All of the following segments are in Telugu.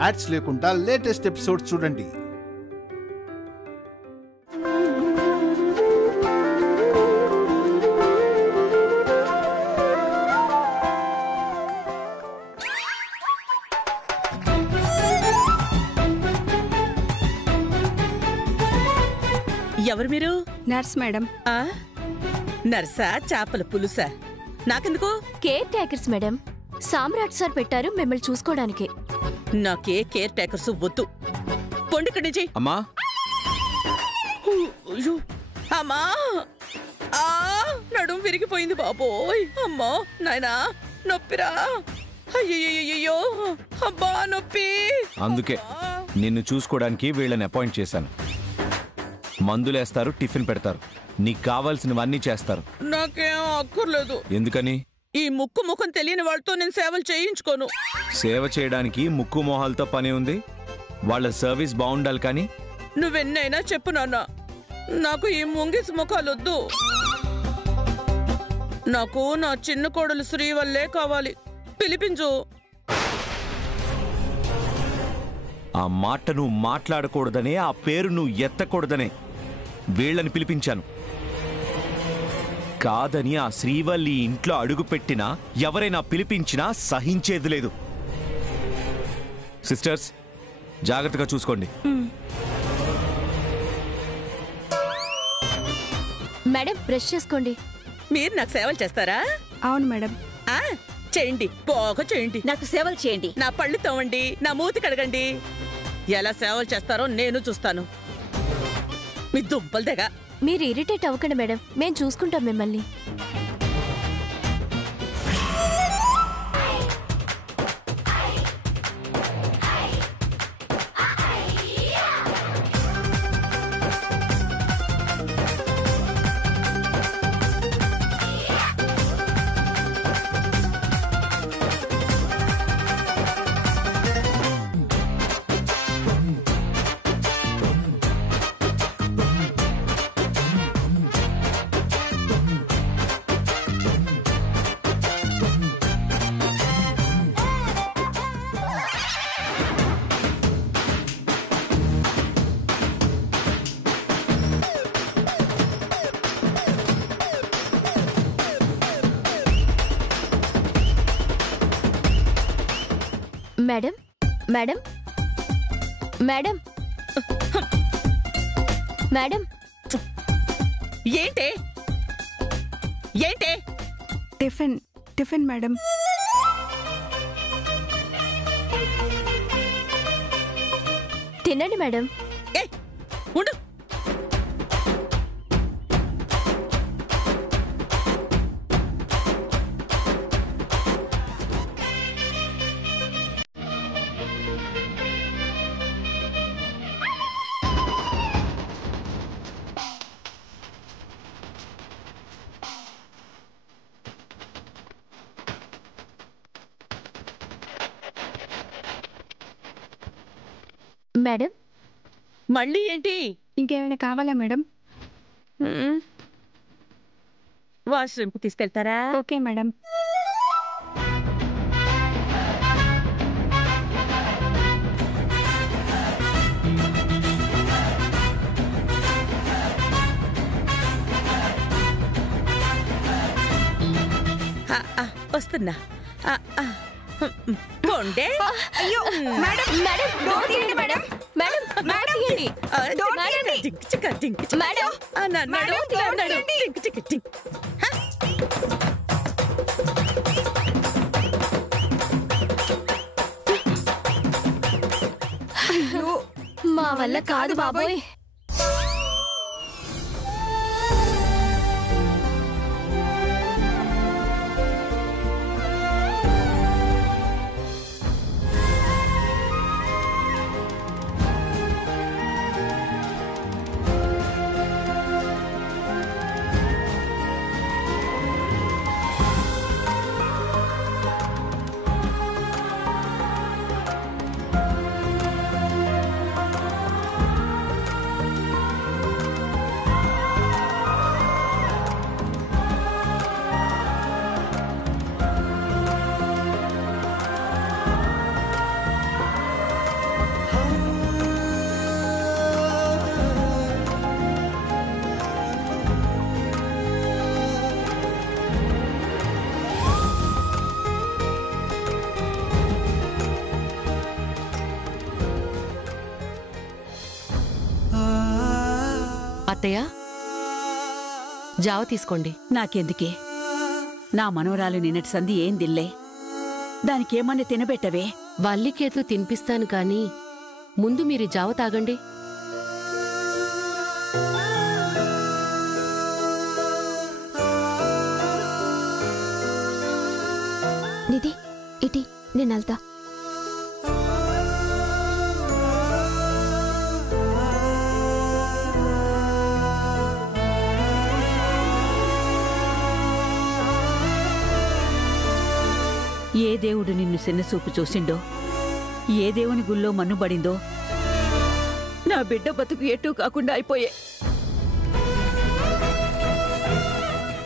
యాడ్స్ లేకుండా లేటెస్ట్ ఎపిసోడ్ చూడండి. ఎవరు మీరు? Nurse madam. నర్సా? చేపల పులుసా? నాకెందుకు? Care takers madam. Samrat sir పెట్టారు మిమ్మల్ని చూసుకోవడానికి. నాకే కేర్ టేకర్స్ వద్దు. పొండిక్కడి నుంచి. అమ్మా అమ్మా, నడుం విరిగిపోయింది బాబోయ్. అమ్మా నాయనా, నొప్పిరా. అయ్యో అబ్బా నొప్పి. అందుకే నిన్ను చూసుకోవడానికి వీళ్ళని అపాయింట్ చేశాను. మందులేస్తారు, టిఫిన్ పెడతారు, నీకు కావాల్సినవన్నీ చేస్తారు. నాకేం అక్కర్లేదు. ఎందుకని? ఈ ముక్కు ముఖం తెలియని వాళ్ళతో నేను సేవలు చేయించుకోను. సేవ చేయడానికి ముక్కు మొహాలతో పని ఉంది. వాళ్ళ సర్వీస్ బాగుండాలి. కానీ నువ్వెన్నైనా చెప్పు నాన్న, నాకు ఈ ముంగిసి ముఖాలొద్దు. నాకు నా చిన్న కోడలు శ్రీవల్లే కావాలి. పిలిపించు. ఆ మాట నువ్వు మాట్లాడకూడదనే, ఆ పేరు నువ్వు ఎత్తకూడదనే వీళ్ళని పిలిపించాను. కాదని ఆ శ్రీవల్లి ఇంట్లో అడుగు పెట్టినా, ఎవరైనా పిలిపించినా సహించేది లేదు. సిస్టర్స్, జాగ్రత్తగా చూసుకోండి. మేడం బ్రష్ చేసుకోండి. మీరు నాకు సేవలు చేస్తారా? అవును మేడం. చేయండి, బాగా చేయండి. నాకు సేవలు చేయండి. నా పళ్ళు తవ్వండి, నా మూతి కడగండి. ఎలా సేవలు చేస్తారో నేను చూస్తాను. మీ దుంపలు తెగ. మీరు ఇరిటేట్ అవ్వకండి మేడం, మేము చూసుకుంటాం మిమ్మల్ని. మేడం మేడం మేడం మేడం ఏంటే ఏంటే? Tiffin tiffin madam. తినండి మేడం. ఉండు. మేడం మళ్ళీ ఏంటి? ఇంకేమైనా కావాలా మేడం? వాష్రూమ్కి తీసుకెళ్తారా? Okay madam. వస్తున్నా. కొండే. అయ్యో మేడం మేడం డోర్ తీయండి మేడం. మేడం మేడం తీయండి. అయ్యో మా వల్ల కాదు బాబోయ్. అత్తయ్య జావ తీసుకోండి. నాకెందుకే నా మనవరాలు నిన్నటి సంధి ఏం దిల్లే దానికేమన్నా తినబెట్టవే. వల్లికేతు తినిపిస్తాను కాని ముందు మీరు జావ తాగండి. నిధి ఇటీ నేను వెళ్తా. ఏ దేవుడు నిన్ను చిన్నచూపు చూసిండో, ఏ దేవుని గుళ్ళో మన్నుబడిందో నా బిడ్డ బతుకు ఎటూ కాకుండా అయిపోయే.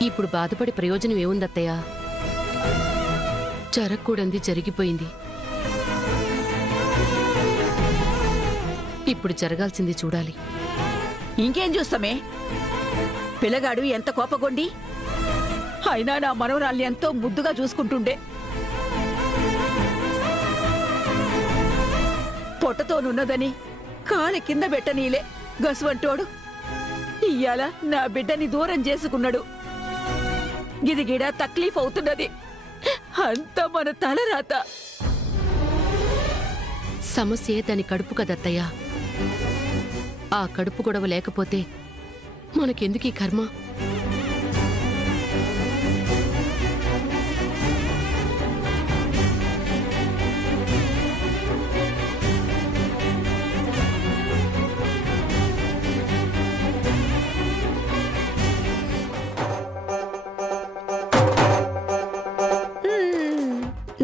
ఇప్పుడు బాధపడే ప్రయోజనం ఏముందత్తయ్య? జరగకూడంది జరిగిపోయింది. ఇప్పుడు జరగాల్సింది చూడాలి. ఇంకేం చూస్తామే? పిల్లగాడు ఎంత కోపగొండి అయినా నా మనవరాల్ని ఎంతో ముద్దుగా చూసుకుంటుండే. పొట్టతోనున్నదని కాలి కింద పెట్టనీలే గసువంటోడు ఇయ్యాల నా బిడ్డని దూరం చేసుకున్నాడు. గిదిగిడ తక్లీఫ్ అవుతున్నది. అంత మన తలరాత. సమస్యే దాని కడుపు కదత్తయ్య. ఆ కడుపు గొడవ లేకపోతే మనకెందుకీ కర్మ?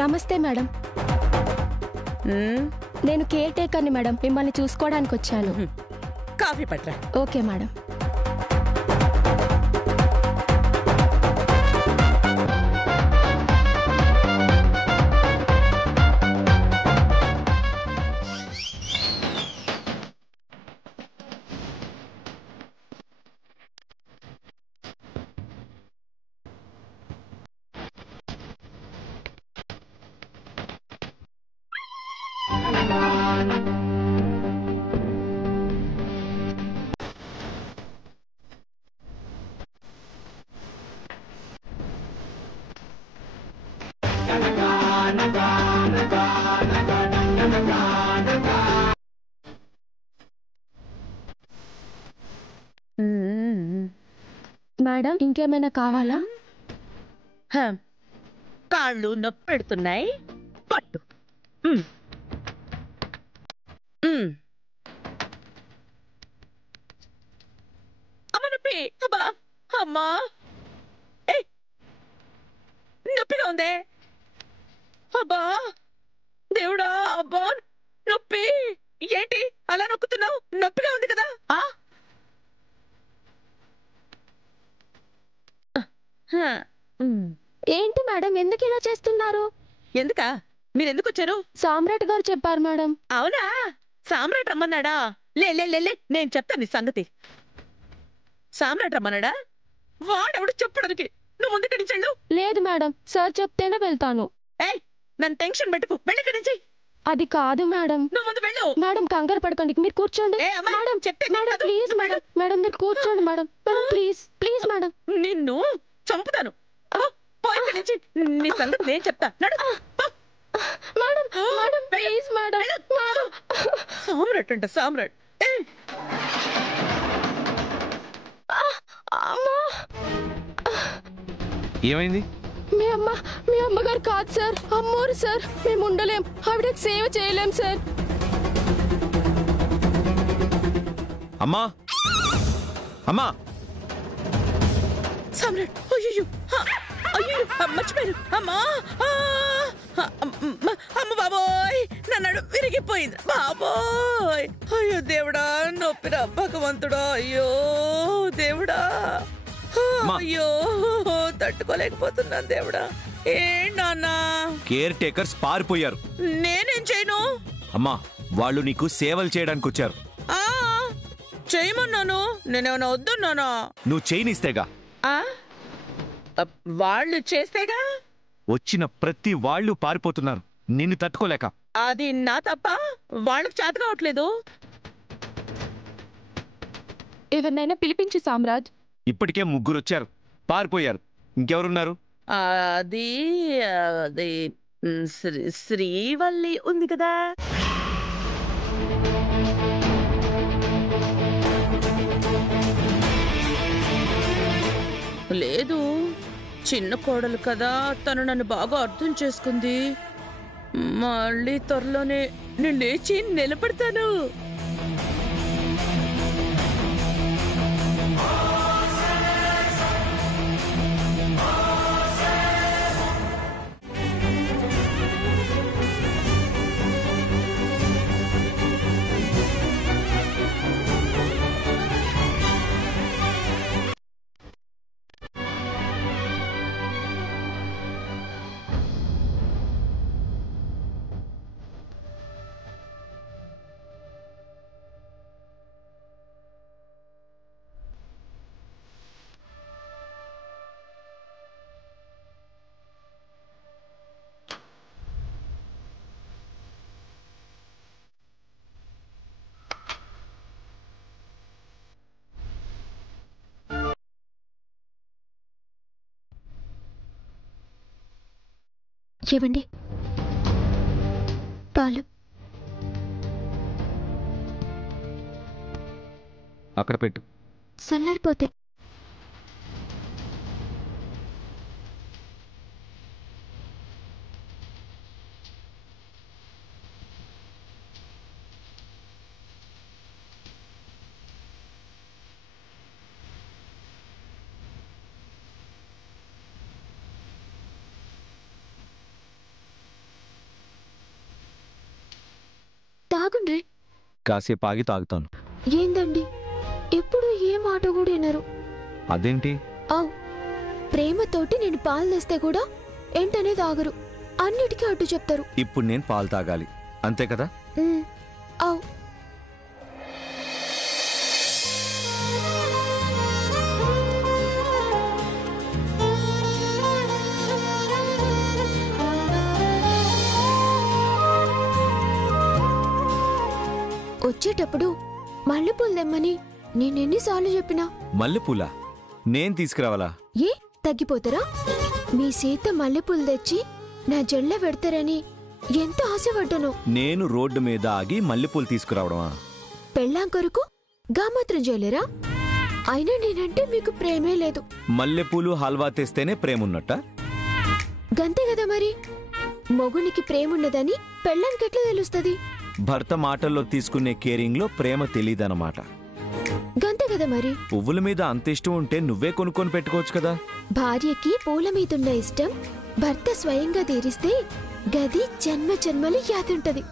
నమస్తే మేడం. నేను కేర్ టేకర్ని మేడం. మిమ్మల్ని చూసుకోవడానికి వచ్చాను. కాఫీ పట్రా. Okay madam. మేడం ఇంకేమైనా కావాలా? కాళ్ళు నొప్పి పెడుతున్నాయి, పట్టు. అమ్మ నొప్పి. అబ్బా అమ్మా నొప్పిగా ఉందే. అబ్బా దేవుడా, అబ్బా నొప్పి. ఏంటి అలా నొక్కుతున్నావు? నొప్పిగా ఉంది కదా. ఏంటి మేడం ఎందుకు ఇలా చేస్తున్నారు? ఎందుకా? మీరెందుకు వచ్చారు? సామ్రాట్ గారు చెప్పారు మేడం. అవునా? సామ్రాట్ రమ్మన్నాడా? లే లే లే లే, నేను చెప్తాను నీ సంగతి. సామ్రాట్ రమ్మన్నాడా? వాడెవడు చెప్పడానికి? నువ్వు ముందుకు నుంచి వెళ్ళు. లేదు మేడం, సార్ చెప్తేనే వెళ్తాను. ఏయ్, నన్ను టెన్షన్ పెట్టుకు. వెళ్ళిక్కడి నుంచి. అది కాదు మేడం. నువ్వు ముందు వెళ్ళు. మేడం కంగారు పడకండి, మీరు కూర్చోండి. మేడం చెప్తే మేడం ప్లీజ్ మేడం. మేడం మీరు కూర్చోండి madam. Madam please please madam. నిన్ను చంపుతాను. నుంచి నీ సంగతి నేను చెప్తా. Madam madam please madam. Samrat అంట సామ్రాట్. ఏమైంది? మీ అమ్మగారు కాదు సార్, అమ్మోరు సార్. మేము ఉండలేం, ఆవిడకి సేవ చేయలేం సార్. అమ్మా అమ్మా. సామ్రాట్ అయ్యో అయ్యో మర్చిపోయాను. అమ్మా అమ్మ బాబోయ్, నా నడు విరిగిపోయింది బాబోయ్. అయ్యో దేవుడా, నొప్పిరా భగవంతుడా. అయ్యో దేవుడా, అయ్యో తట్టుకోలేకపోతున్నాను దేవుడా. ఏంటన్నా? కేర్ టేకర్స్ పారిపోయారు. నేనేం చేయను? అమ్మా, వాళ్ళు నీకు సేవలు చేయడానికి వచ్చారు. చేయమన్నాను, నేనేమన్నా వద్దున్నానా? నువ్వు చేయనిస్తేగా. వాళ్ళు చేస్తేగా. వచ్చిన ప్రతి వాళ్ళు పారిపోతున్నారు నిన్ను తట్టుకోలేక. అది నా తప్ప? వాళ్ళకి చేత కావట్లేదు. ఎవరినైనా పిలిపించు సామ్రాజ్. ఇప్పటికే 3 వచ్చారు, పారిపోయారు. ఇంకెవరున్నారు? అది అది శ్రీవల్లి ఉంది కదా. లేదు, చిన్న కోడలు కదా, తను నన్ను బాగా అర్థం చేసుకుంది. మళ్ళీ త్వరలోనే నేను లేచి నిలబడతాను. ఏవండి, పాలు. అక్కడ పెట్టు. చల్లారిపోతే. తాగుండ్రి. కాసేపు ఆగి తాగుతాను. ఏందండి, ఎప్పుడు ఏ మాట కూడా వినరు. అదేంటి? అవు, ప్రేమతోటి నేను పాలు తెస్తే కూడా ఏంటనే తాగరు, అన్నిటికీ అడ్డు చెప్తారు. ఇప్పుడు నేను పాలు తాగాలి, అంతే కదా? అవు. వచ్చేటప్పుడు మల్లెపూలు తెమ్మని నేనెన్నిసార్లు చెప్పినా. మల్లెపూలా? నేను తీసుకురావాలా? ఏ తగ్గిపోతారా? మీ సీత మల్లెపూలు తెచ్చి నా జెళ్ళ పెడతారని ఎంత ఆశపడ్డాను. నేను రోడ్డు మీద ఆగి మల్లెపూలు తీసుకురావడమా? పెళ్ళాం కొరకు గామాత్రం చేయలేరా? అయినా నేనంటే మీకు ప్రేమే లేదు. మల్లెపూలు హల్వా తెస్తేనే ప్రేమున్నట్ట? గంతే కదా మరి. మొగునికి ప్రేమున్నదని పెళ్ళాంకెట్లా తెలుస్తుంది? భర్త మాటల్లో తీసుకునే కేరింగ్లో ప్రేమ తెలీదన్నమాట. గంతే కదా మరి. పువ్వుల మీద అంత ఇష్టం ఉంటే నువ్వే కొనుక్కొని పెట్టుకోవచ్చు కదా. భార్యకి పూల మీదున్న ఇష్టం భర్త స్వయంగా తీరిస్తే గది జన్మ జన్మలు యాదుంటది.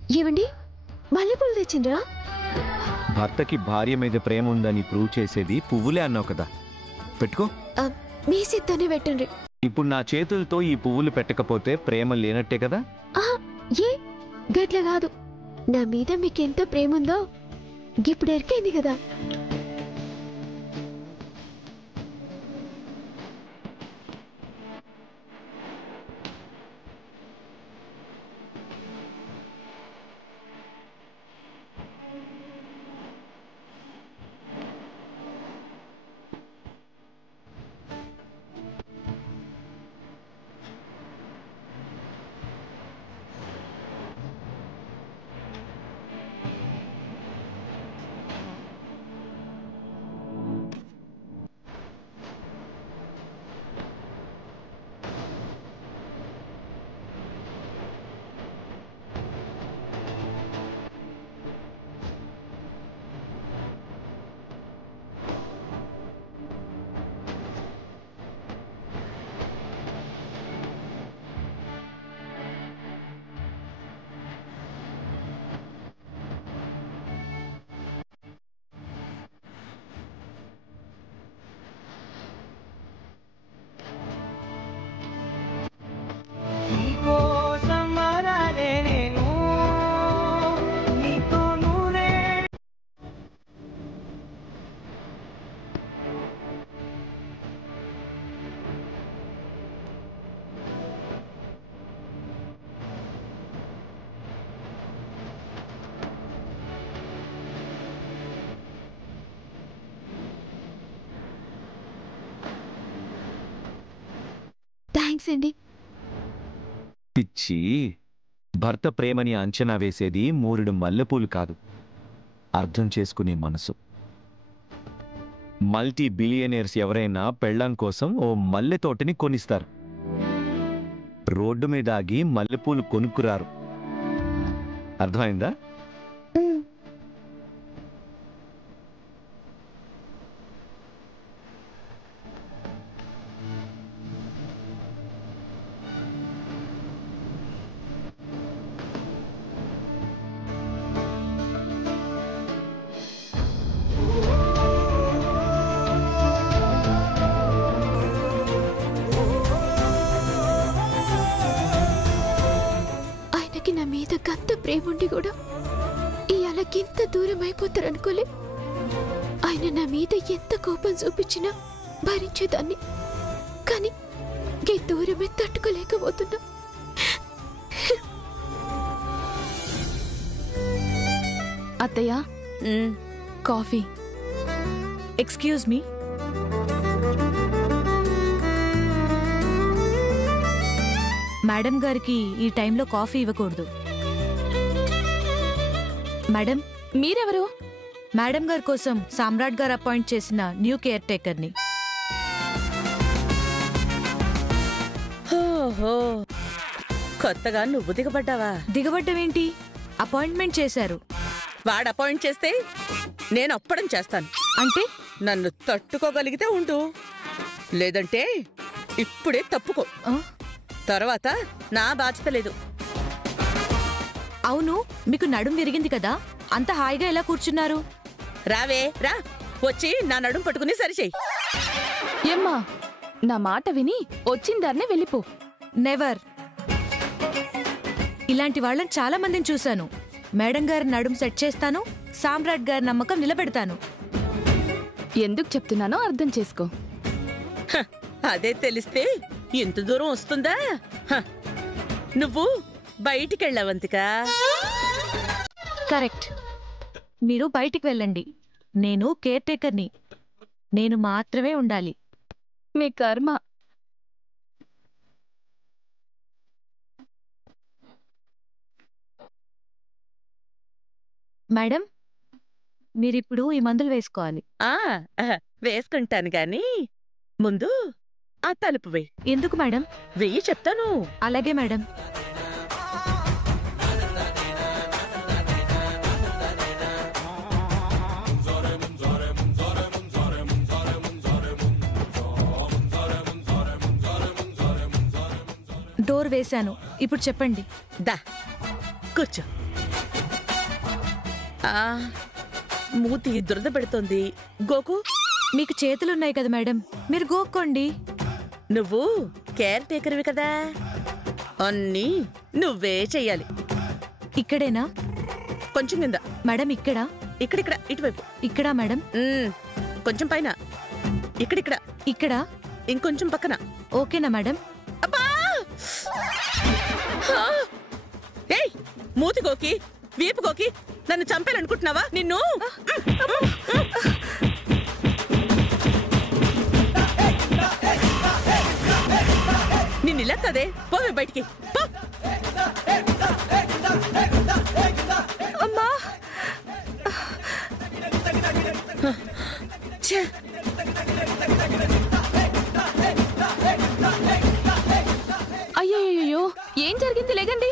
ఏవండి, మల్లెపూలు తెచ్చిండ్రా? భర్తకి భార్య మీద ప్రేమ ఉందని ప్రూవ్ చేసేది పువ్వులే అన్నావు కదా, పెట్టుకో. మీ సిద్ధనే పెట్టండి. ఇప్పుడు నా చేతులతో ఈ పువ్వులు పెట్టకపోతే ప్రేమ లేనట్టే కదా? ఏ గట్ల కాదు. నా మీద మీకెంత ప్రేమ ఉందో ఇప్పుడు ఎరికైంది కదా. థ్యాంక్స్ అండి. పిచ్చి, భర్త ప్రేమని అంచనా వేసేది మూరెడు మల్లెపూలు కాదు, అర్థం చేసుకునే మనసు. మల్టీ బిలియనీర్స్ ఎవరైనా పెళ్ళాం కోసం ఓ మల్లె తోటని కొనిస్తారు. రోడ్డు మీద ఆగి మల్లెపూలు కొనుక్కురారు. అర్థమైందా? నా మీద గంత ప్రేముండి కూడా ఇయాలకింత దూరం అయిపోతారనుకోలే. ఆయన నా మీద ఎంత కోపం చూపించినా భరించేదాన్ని, కానీ ఈ దూరమే తట్టుకోలేకపోతున్నా. అత్తయ్య, కాఫీ. ఎక్స్క్యూజ్ మీ, మేడం గారికి ఈ టైంలో కాఫీ ఇవ్వకూడదు. మేడం, మీరెవరు? మేడం గారి కోసం సామ్రాట్ గారు అపాయింట్ చేసిన న్యూ కేర్ టేకర్ని. ఓహో, కొత్తగా నువ్వు దిగబడ్డావా? దిగబడ్డమేంటి? అపాయింట్మెంట్ చేశారు. వాడు అపాయింట్ చేస్తే నేను అప్పడం చేస్తాను. అంటే నన్ను తట్టుకోగలిగితే ఉండు, లేదంటే ఇప్పుడే తప్పుకో. తర్వాత నా బాధ్యత లేదు. అవును, మీకు నడుం విరిగింది కదా, అంత హాయిగా ఎలా కూర్చున్నారు? రావే రా, వచ్చి నా నడుం పట్టుకుని సరిచేయి. ఏమ్మా, నా మాట విని వచ్చిందాన్నే వెళ్ళిపో. నెవర్. ఇలాంటి వాళ్ళని చాలా మందిని చూశాను. మేడం గారి నడుం సెట్ చేస్తాను, సామ్రాట్ గారి నమ్మకం నిలబెడతాను. ఎందుకు చెప్తున్నానో అర్థం చేసుకో. అదే తెలిస్తే ఇంత దూరం వస్తుందా? నువ్వు బయటికెళ్ళవంతికా? కరెక్ట్. మీరు బయటికి వెళ్ళండి, నేను కేర్ టేకర్ని, నేను మాత్రమే ఉండాలి. మీ కర్మ. మేడం, మీరిప్పుడు ఈ మందులు వేసుకోవాలి. వేసుకుంటాను గాని ముందు ఆ తలుపు వెయ్యి. ఎందుకు మేడం? వెయ్యి చెప్తాను. అలాగే మేడం. డోర్ వేశాను, ఇప్పుడు చెప్పండి. దా కూర్చో. మూతి దురద పెడుతోంది, గోకు. మీకు చేతులున్నాయి కదా మేడం, మీరు గోక్కోండి. నువ్వు కేర్ టేకర్వి కదా, అన్నీ నువ్వే చెయ్యాలి. ఇక్కడేనా? కొంచెం కింద. మేడం ఇక్కడ? ఇక్కడిక్కడ, ఇటువైపు. ఇక్కడ మేడం? కొంచెం పైన. ఇక్కడిక్కడ. ఇక్కడ? ఇంకొంచెం పక్కన. ఓకేనా మేడం? అబ్బా! ఏయ్, మూతి గోకి, వీపు గోకి నన్ను చంపాలనుకుంటున్నావా? నిన్ను నిన్నిలా కదే, పోవే బయటికి పో. అమ్మా, అయ్యో, ఏం జరిగింది? లేగండి.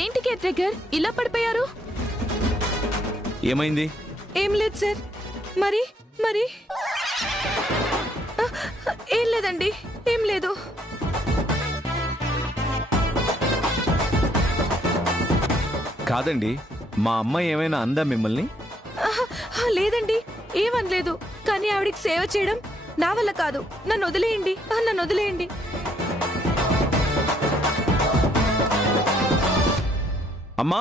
ఏంటి కేర్ టేకర్ ఇలా పడిపోయారు? ఏమైంది? ఏం లేదు సార్. మరి మరి ఏం లేదండి, ఏం లేదు. కాదండి, మా అమ్మాయి ఏమైనా అందా మిమ్మల్ని? లేదండి, ఏమనలేదు. కానీ ఆవిడికి సేవ చేయడం నా వల్ల కాదు. నన్ను వదిలేయండి, నన్ను వదిలేయండి. అమ్మా,